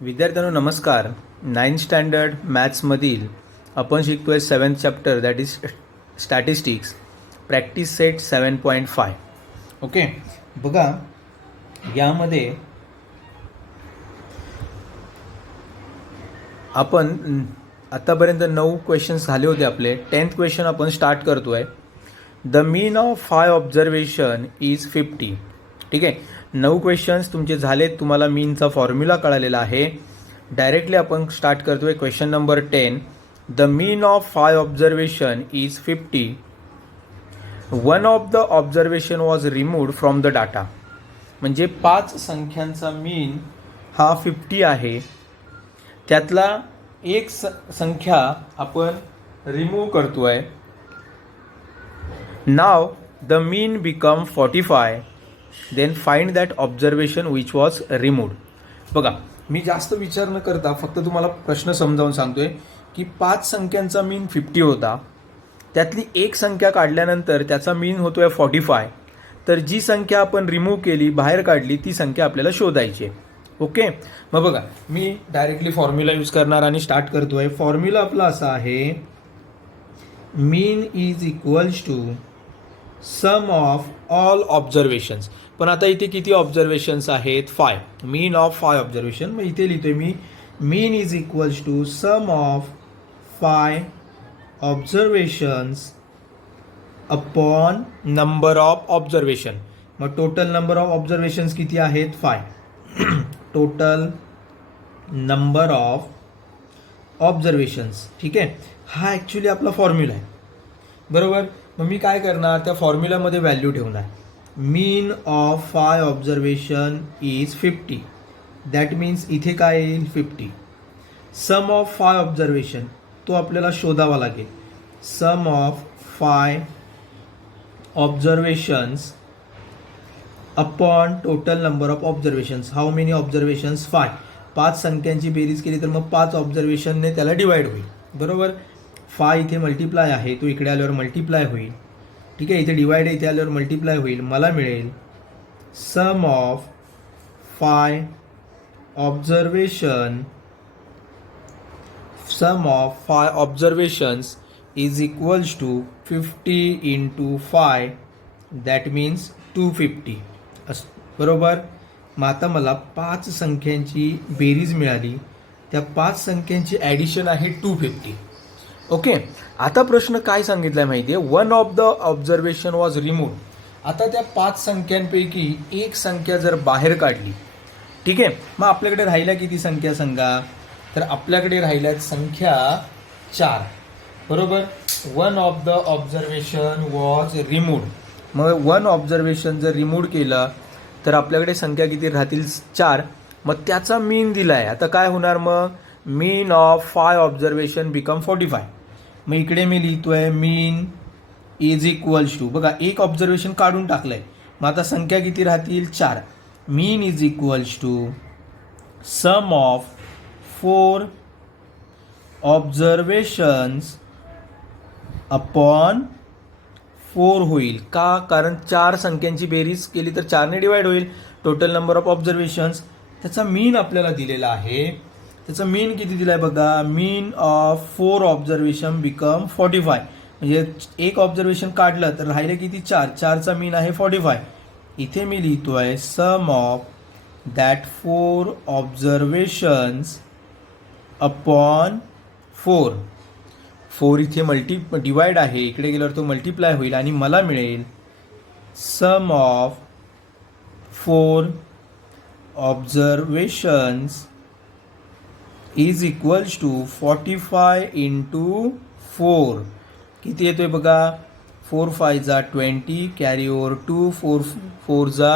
विद्यार्थ्यांनो नमस्कार. 9th standard मॅथ्समधील आपण शिकतोय 7th chapter that is statistics practice set 7.5. Okay, बघा यामध्ये आपण आतापर्यंत 9 क्वेश्चन्स झाले होते आपले. 10th क्वेश्चन आपण स्टार्ट करतोय. The mean of 5 observation is 50. ठीक आहे, 9 क्वेश्चन्स तुमचे झालेत. तुम्हाला मीनचा फॉर्म्युला कळालेला आहे. डायरेक्टली आपण स्टार्ट करतोय question number 10. The mean of 5 observation is 50. One of the observation was removed from the data. म्हणजे 5 संख्यांचा मीन हा 50 आहे. त्यातला एक संख्या आपण रिमूव्ह करतोय. Now the mean become 45. Then find that observation which was removed. बघा, मी जास्त विचार न करता फक्त तुम्हाला प्रश्न समजावून सांगतोय की 5 संख्यांचा मीन 50 होता. त्यातली एक संख्या काढल्यानंतर त्याचा मीन होतोय 45. तर जी संख्या आपण रिमूव्ह केली, बाहेर काढली, ती संख्या आपल्याला शोधायची आहे. ओके, मग बघा मी डायरेक्टली फॉर्म्युला यूज करणार आणि स्टार्ट करतोय. फॉर्म्युला आपला असा आहे, mean is equals to sum of all observations. पण आता इथे किती ऑब्झर्वेशन्स आहेत? 5. Mean of 5 observation. मग इथे लिहितोय मी mean is equals to sum of 5 observations upon number of observation. मग टोटल नंबर ऑफ ऑब्झर्वेशन्स किती आहेत? 5. Total number of observations. ठीक आहे, हा ॲक्च्युली आपला फॉर्म्युला आहे, बरोबर. मग मी काय करणार, त्या फॉर्म्युलामध्ये व्हॅल्यू ठेवणार. Mean of 5 observation is 50. That means इथे काय येईल? 50. सम ऑफ 5 ऑब्झर्वेशन तो आपल्याला शोधावा लागेल. Sum of 5 observations upon total number of observations. How many observations? 5. 5 संख्यांची बेरीज केली तर मग 5 ऑब्झर्वेशनने त्याला डिवाइड होईल, बरोबर. 5 इथे मल्टिप्लाय आहे, तो इकडे आल्यावर मल्टिप्लाय होईल. ठीक आहे, इथे डिवाइड आहे, इथे आल्यावर मल्टिप्लाय होईल. मला मिळेल sum of 5 observation sum of 5 observations is equals to 50 into 5. That means 250. बरोबर. मग आता मला 5 संख्यांची बेरीज मिळाली. त्या 5 संख्यांची ॲडिशन आहे 250. ओके, आता प्रश्न काय सांगितलाय माहिती आहे? One of the observation was removed. आता त्या 5 संख्यांपैकी एक संख्या जर बाहेर काढली, ठीक आहे, मग आपल्याकडे राहिल्या किती संख्या सांगा? तर आपल्याकडे राहिल्यात संख्या 4, बरोबर. One of the observation was removed. मग वन ऑब्झर्वेशन जर रिमूव्ह केलं तर आपल्याकडे संख्या किती राहतील? 4. मग त्याचा मीन दिला आहे. आता काय होणार मग? मीन ऑफ 5 ऑब्झर्वेशन बिकम 45. मग इकडे मी लिहितोय मीन इज इक्वल्स टू, बघा एक ऑब्झर्वेशन काढून टाकलंय. मग आता संख्या किती राहतील? 4. Mean is equals to sum of 4 observations upon 4 होईल. का? कारण 4 संख्यांची बेरीज केली तर 4ने डिवाइड होईल. टोटल नंबर ऑफ ऑब्झर्वेशन्स, त्याचा मीन आपल्याला दिलेला आहे. त्याचा मीन किती दिलाय बघा. Mean of 4 observation become 45. म्हणजे एक ऑब्झर्वेशन काढलं तर राहिले किती? 4. 4चा मीन आहे 45. इथे मी लिहितोय सम ऑफ दॅट 4 ऑब्झर्वेशन्स अपॉन 4. 4 इथे डिवाइड आहे, इकडे गेल्यावर तो मल्टिप्लाय होईल आणि मला मिळेल sum of 4 observations is equals to 45 into 4. किती येतोय बघा? 4 5 जा 20, कॅरी ओव्हर 2, 4 4 जा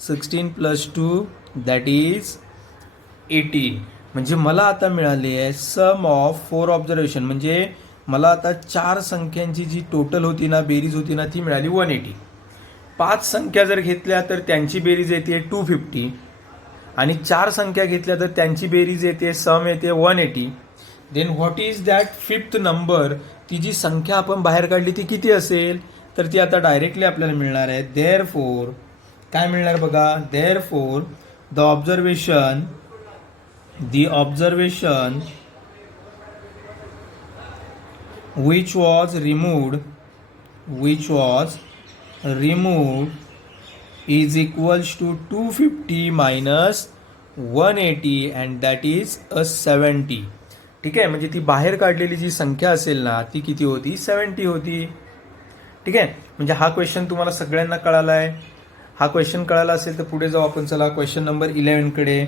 16 प्लस 2 दॅट इज 18. म्हणजे मला आता मिळाली आहे सम ऑफ 4 ऑब्झर्वेशन. म्हणजे मला आता 4 संख्यांची जी टोटल होती ना, बेरीज होती ना, ती मिळाली 180. 5 संख्या जर घेतल्या तर त्यांची बेरीज येते 250 आणि 4 संख्या घेतल्या तर त्यांची बेरीज येते, सम येते 180. Then what is that 5th number? ती जी संख्या आपण बाहेर काढली ती किती असेल? तर ती आता डायरेक्टली आपल्याला मिळणार आहे. देअरफोर काय मिळणार बघा? Therefore the observation The observation which was removed is equals to 250 minus 180 and that is a 70. ठीक आहे, म्हणजे ती बाहेर काढलेली जी संख्या असेल ना ती किती होती, 70 होती. ठीक आहे, म्हणजे हा क्वेश्चन तुम्हाला सगळ्यांना कळाला आहे. हा क्वेश्चन कळाला असेल तर पुढे जाऊ आपण. चला क्वेश्चन नंबर 11 कडे.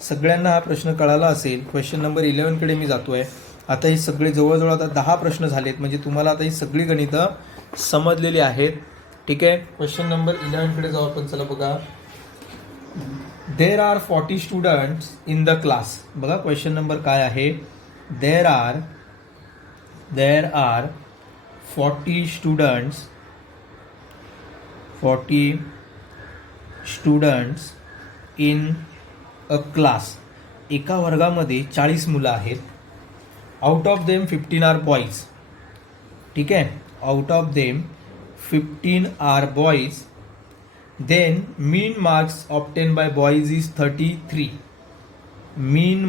सगळ्यांना हा प्रश्न कळाला असेल. क्वेश्चन नंबर 11 कडे मी जातोय. आता ही सगळे जवळजवळ आता 10 प्रश्न झालेत, म्हणजे तुम्हाला आता ही सगळी गणितं समजलेली आहेत. ठीक आहे, क्वेश्चन नंबर 11 कडे जाऊ आपण. चला बघा. There are 40 students in the class. बघा क्वेश्चन नंबर काय आहे. There are 40 students in a class. एका वर्गामध्ये 40 मुलं आहेत. Out of them 15 are boys. ठीक आहे, out of them 15 are boys. Then mean marks obtain by boys is 33. मीन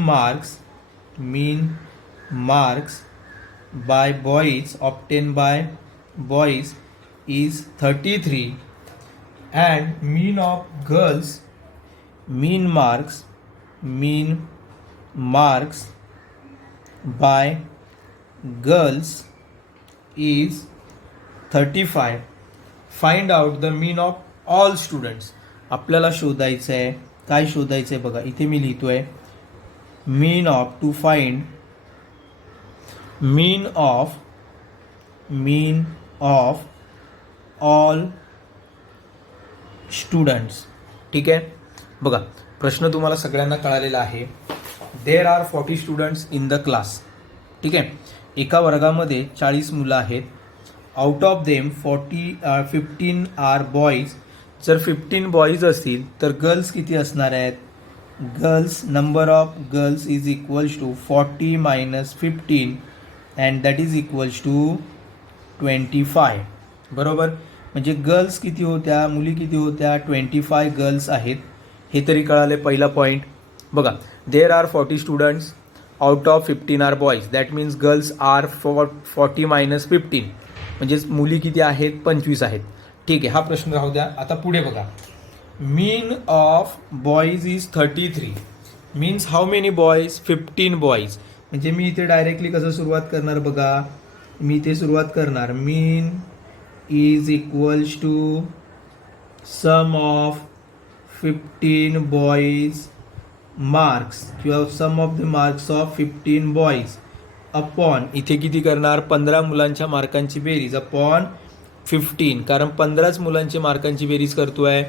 मार्क्स by boys obtained by boys is 33 and mean marks by girls is 35. Find out the mean of all students. आपल्याला शोधायचं आहे. काय शोधायचं आहे बघा, इथे मी लिहितोय mean of all students. ठीक आहे, बघा प्रश्न तुम्हाला सगळ्यांना कळालेला आहे. There are 40 students in the class. ठीक आहे, एका वर्गामध्ये 40 मुलं आहेत. Out of them 15 are boys. जर 15 बॉईज असतील तर गर्ल्स किती असणार आहेत. Girls, number of girls is equals to 40 minus 15 and that is equals to 25. बरोबर, म्हणजे गर्ल्स किती होत्या, मुली किती होत्या, 25 गर्ल्स आहेत. हे तरी कळाले. पहिला पॉईंट बघा. There are 40 students out of 15 are boys. That means girls are 40 minus 15, म्हणजेच मुली किती आहेत, 25 आहेत. ठीक आहे, हा प्रश्न राहू द्या. आता पुढे बघा. Mean of boys is 33 means how many boys, 15 boys. म्हणजे मी इथे डायरेक्टली कसं सुरुवात करणार बघा. मी इथे सुरुवात करणार mean is equals to sum of 15 boys marks किंवा sum of the marks of 15 boys upon, इथे किती करणार, 15 मुलांच्या मार्कांची बेरीज अपॉन 15, कारण 15च मुलांची मार्कांची बेरीज करतोय.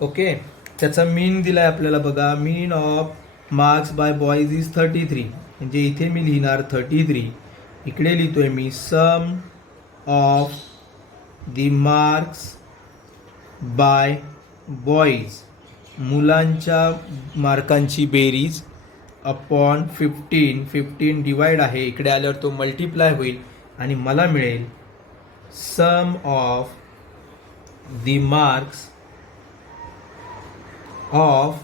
ओके, त्याचा मीन दिलाय आपल्याला बघा. Mean of marks by boys is 33, म्हणजे इथे मी लिहिणार 33. इकडे लिहितोय मी sum of the marks by boys, मुलांच्या मार्कांची बेरीज अपॉन 15 डिवाइड आहे. इकडे आल्यावर तो मल्टिप्लाय होईल आणि मला मिळेल sum of the marks of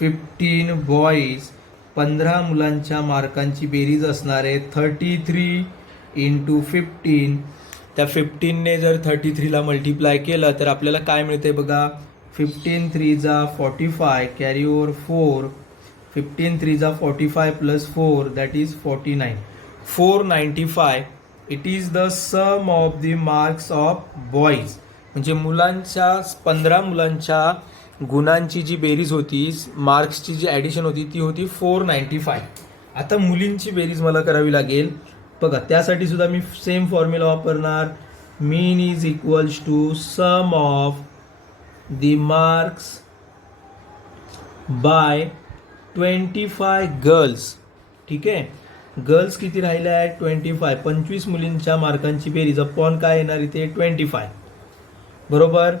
15 boys. 15 मुलांच्या मार्कांची बेरीज असणार आहे 33 इंटू 15. त्या 15ने जर 33ला मल्टिप्लाय केलं तर आपल्याला काय मिळते बघा. 15 3 जा 45 कॅरी ओव्हर 4. 15 3 जा 45 plus 4 that is 49. 495 it is the sum of the marks of boys. म्हणजे मुलांच्या 15 मुलांच्या गुणांची जी बेरीज होती, मार्क्सची जी ॲडिशन होती ती होती 495. आता मुलींची बेरीज मला करावी लागेल बघा. त्यासाठी सुद्धा मी सेम फॉर्म्युला वापरणार. Mean is equals to sum of the marks by 25 girls. ठीक आहे, गर्ल्स किती राहिल्या आहेत, 25. 25 मुलींच्या मार्कांची बेरीज अपॉन काय येणार इथे 25. बरोबर,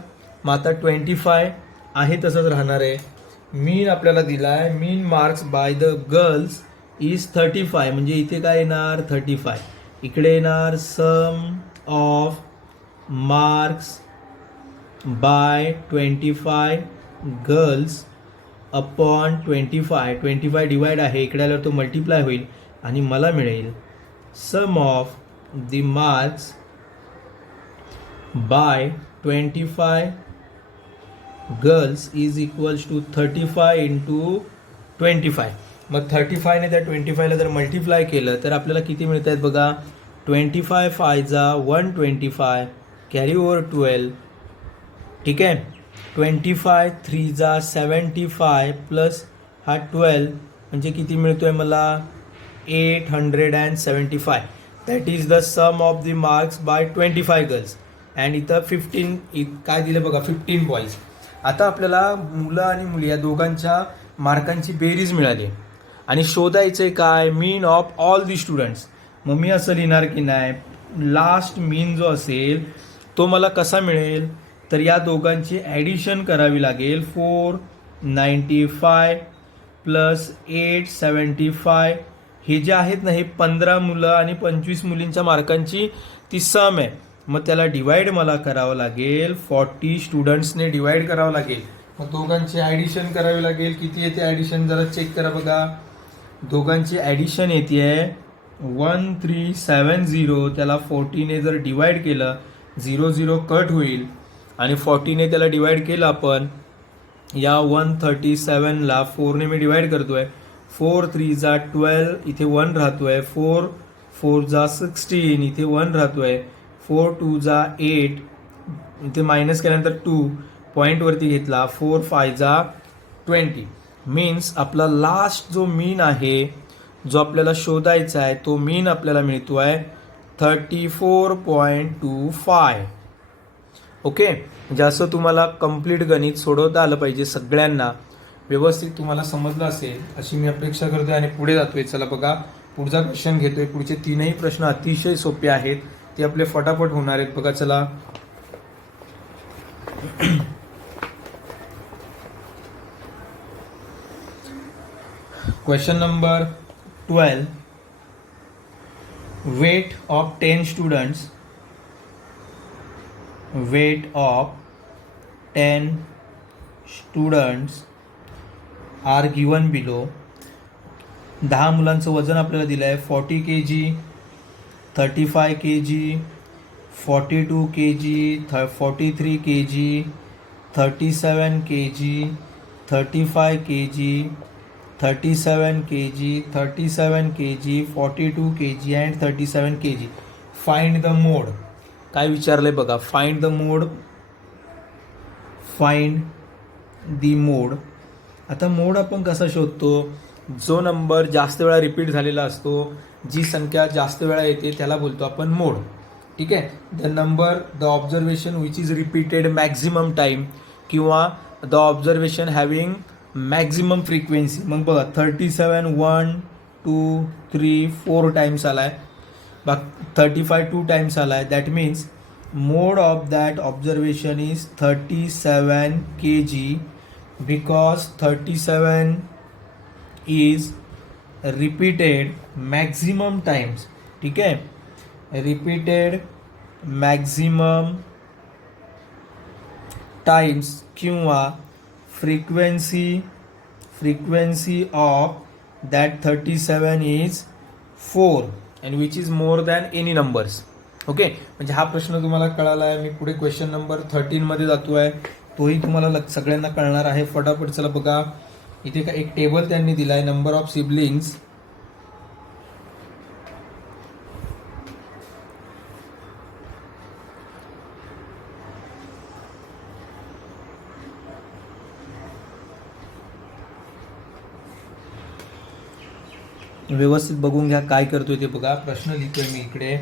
मग आता 25 आहे तसंच राहणार आहे. मीन आपल्याला दिला आहे. Mean marks by the girls is 35, म्हणजे इथे काय येणार 35. इकडे येणार sum of marks by 25 girls upon 25 divide आहे, इकडे आल्यावर तो मल्टिप्लाय होईल आणि मला मिळेल sum of the marks by 25 girls is equals to 35 into 25. मग 35ने त्या 25ला जर मल्टिप्लाय केलं तर आपल्याला किती मिळत आहेत बघा. 25 5 125 कॅरी ओव्हर 12. ठीक आहे. 25 3 75 प्लस हा 12 म्हणजे किती मिळतोय मला 875. That is the sum of the marks by 25 girls. And इथं 15 काय दिलं बघा 15 बॉईज. आता आपल्याला मुलं आणि मुली या दोघांच्या मार्कांची बेरीज मिळाली आणि शोधायचं आहे काय मीन ऑफ ऑल दी स्टुडंट्स. मग मी असं लिहिणार की नाही लास्ट मीन जो असेल तो मला कसा मिळेल तर या दोघांची ॲडिशन करावी लागेल. 495 प्लस 875 हे जे आहेत ना हे 15 मुलं आणि 25 मुलींच्या मार्कांची ती सम आहे. मग त्याला डिवाइड मला करावं लागेल 40 स्टुडंट्सने डिवाइड करावं लागेल. मग दोघांची ॲडिशन करावी लागेल. किती येते ॲडिशन जरा चेक करा बघा. दोघांची ॲडिशन येते 1370. त्याला 40ने जर डिवाइड केलं 0 कट होईल आणि 40ने त्याला डिवाइड केलं आपण या 137ला 4ने मी डिवाइड करतोय. 4 3 12 इथे 1 राहतोय. 4 4 16 इथे 1 राहतोय. 4 2 8 इथे मायनस केल्यानंतर 2 पॉईंटवरती घेतला. 4 5 20 मीन्स आपला लास्ट जो मीन आहे जो आपल्याला शोधायचा आहे तो मीन आपल्याला मिळतोय 34.25. ओके. म्हणजे असं तुम्हाला कंप्लीट गणित सोडवता आलं पाहिजे. सगळ्यांना व्यवस्थित तुम्हाला समजलं असेल अशी मी अपेक्षा करतोय आणि पुढे जातोय. चला बघा पुढचा क्वेश्चन घेतोय. पुढचे तीनही प्रश्न अतिशय सोपे आहेत. ते आपले फटाफट होणार आहेत बघा. चला question number 12. weight of 10 students are given below. 10 मुलांचं वजन आपल्याला दिलं आहे 40 kg, 35 kg, 42 kg, 43 kg, 37 kg, 35 kg, 37 kg, 37 kg, 42 kg and 37 kg. Find the mode. काय विचारलंय बघा. Find the mode. आता मोड आपण कसा शोधतो. जो नंबर जास्त वेळा रिपीट झालेला असतो जी संख्या जास्त वेळा येते त्याला बोलतो आपण मोड. ठीक आहे. The number the observation which is repeated maximum time किंवा the observation having maximum frequency. मग बघा 37 1 2 3 4 टाइम्स आलाय. 35 2 टाइम्स आलाय. That means mode of that observation is 37 kg because 37 is repeated maximum times. ठीक आहे. रिपीटेड मॅक्झिमम टाइम्स किंवा frequency of that 37 is 4 and which is more than any numbers. Okay. म्हणजे हा प्रश्न तुम्हाला कळाला आहे. मी पुढे क्वेश्चन नंबर 13 मध्ये जातो आहे. तोही तुम्हाला सगळ्यांना कळणार आहे. फटाफट चला बघा. इथे का एक टेबल त्यांनी दिला आहे नंबर ऑफ सिबलिंग्स. व्यवस्थित बघून घ्या काय करतोय ते बघा. प्रश्न लिहितोय मी इकडे.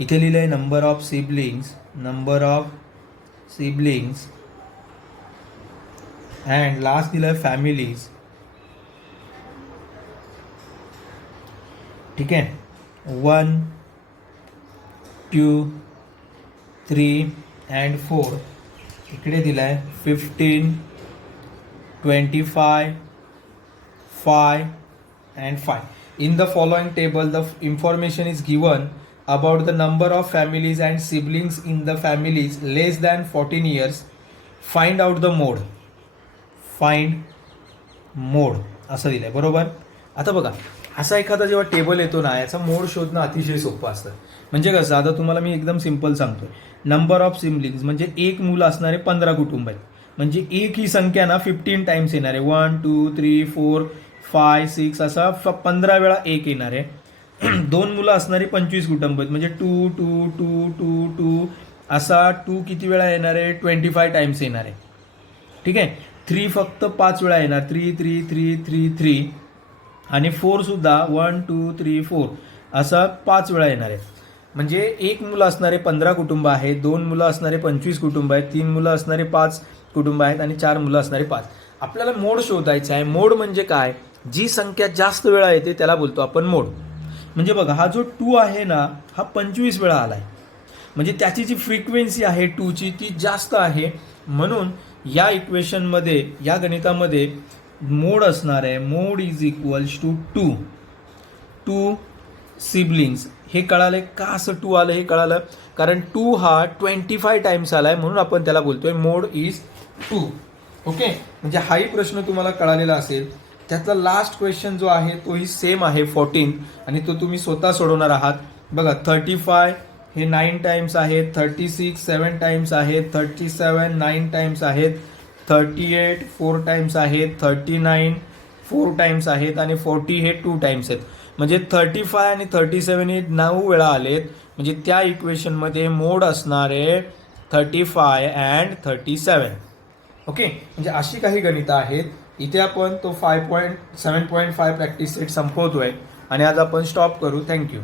इथे लिहिलंय number of siblings and last दिलाय फॅमिलीज. ठीक आहे. 1 2 3 अँड 4. इकडे दिलाय 15 25 5 and 5. In the following table, the information is given about the number of families and siblings in the families less than 14 years. Find out the mode. Find मोड असं दिलंय, बरोबर. आता बघा, असा एखादा जेव्हा टेबल येतो ना, याचा मोड शोधणं अतिशय सोपं असतं. म्हणजे कसं, आता तुम्हाला मी एकदम सिम्पल सांगतोय. नंबर ऑफ सिबलिंग्स म्हणजे एक मुलं असणारे 15 कुटुंब आहेत. म्हणजे एक ही संख्या ना 15 टाइम्स येणार आहे. 1 2 3 4 5 6 असा 15 वेळा एक येणार आहे. दोन मुलं असणारी 25 कुटुंब आहेत. म्हणजे 2 2 2 2 2 असा 2 किती वेळा येणार आहे, 25 टाइम्स येणार आहे. ठीक आहे. 3 फक्त 5 वेळा येणार, 3 3 3 3 3. आणि 4 सुद्धा 1 2 3 4 असा 5 वेळा येणार आहे. म्हणजे एक मुलं असणारे 15 कुटुंब आहेत, 2 मुलं असणारे 25 कुटुंब आहेत, 3 मुलं असणारे 5 कुटुंब आहेत आणि 4 मुलं असणारे 5. आपल्याला मोड शोधायचा आहे. मोड म्हणजे काय, जी संख्या जास्त वेळा येते त्याला बोलतो आपण मोड. म्हणजे बघा, हा जो 2 आहे ना, हा 25 वेळा आलाय. म्हणजे त्याची जी फ्रिक्वेन्सी आहे 2 ची ती जास्त आहे. म्हणून या इक्वेशनमध्ये, या गणितामध्ये मोड असणार आहे. मोड इज इक्वल्स टू 2. 2 सिबलिंग्स. हे कळालं का असं 2 आलं, हे कळालं कारण 2 हा 25 टाइम्स आलाय, म्हणून आपण त्याला बोलतोय मोड इज 2. ओके, म्हणजे हाही प्रश्न तुम्हाला कळालेला असेल. त्यातला लास्ट क्वेश्चन जो आहे तोही सेम आहे 14, आणि तो तुम्ही स्वतः सोडवणार आहात. बघा, 35 हे 9 टाइम्स आहेत, 36 7 टाइम्स आहेत, 37 9 टाइम्स आहेत, 38 4 टाइम्स आहेत, 39 4 टाइम्स आहेत आणि 40 हे 2 टाइम्स आहेत. म्हणजे 35 आणि 37 हे 9 वेळा आलेत. म्हणजे त्या इक्वेशनमध्ये मोड असणारे 35 अँड 37. ओके, म्हणजे अशी काही गणितं आहेत. इथे आपण तो 7.5 प्रॅक्टिस सेट संपवतोय आणि आज आपण स्टॉप करू. थँक्यू.